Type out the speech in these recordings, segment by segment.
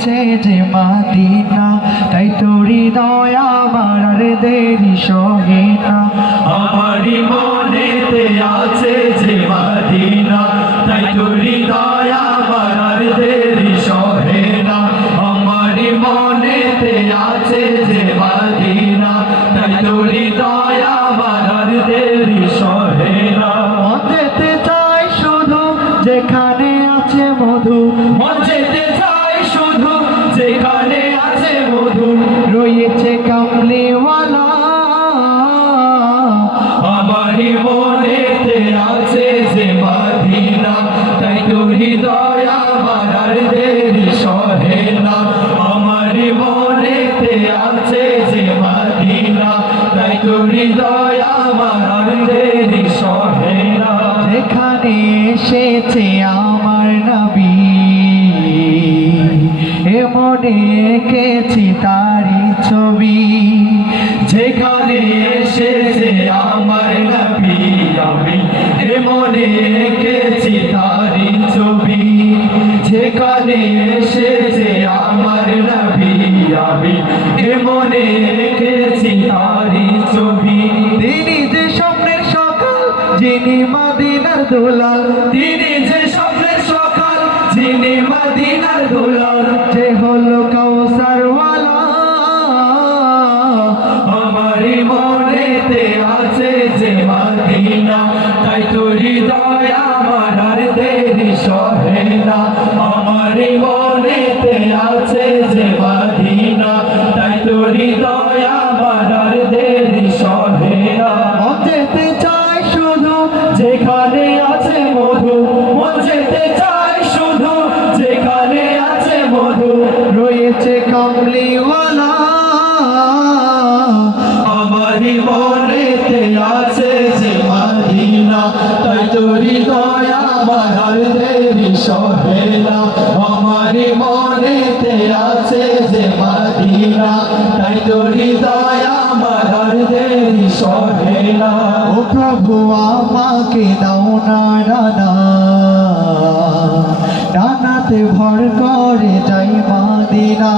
আছে যে মাদিনা তাই তোরি দয়া আমার দেরি সহে না। আমার তুমি দয়া আমার দেরি সহেরা যেখানে এসেছে আমার নবী এমনে এঁকেছি তারি ছবি। যেখানে এসেছে আমার নবী, আমি এমনে এঁকেছি তারি ছবি। যেখানে এসে দুলাল তিনি যে সকলে সকাল, যিনি মদিনার দুলাল যে হলো কৌসার আমার মনেতে আছে যে মদিনা, তাই তোরি দয়া আমার দেরি সহেলা সহেলা আমার মনেতে আছে যে মাদিনা। তাই তোরি দয়া আমার দেরি সহেলা ও প্রভু, আমাকে দাও না দাদা ডানাতে ভর করে যাই মাদিনা।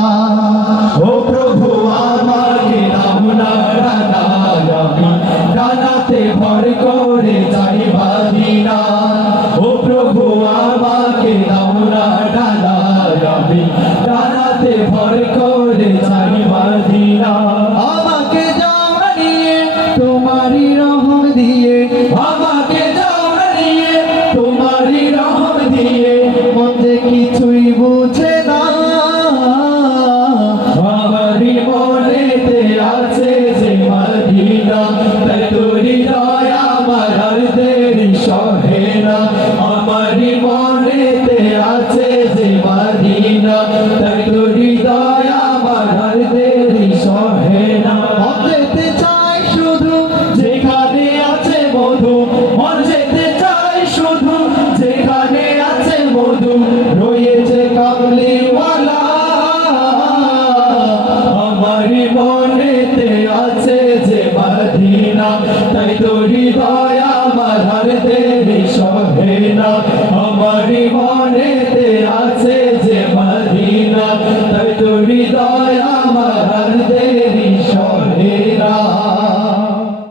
আমার দেবী মনেতে আছে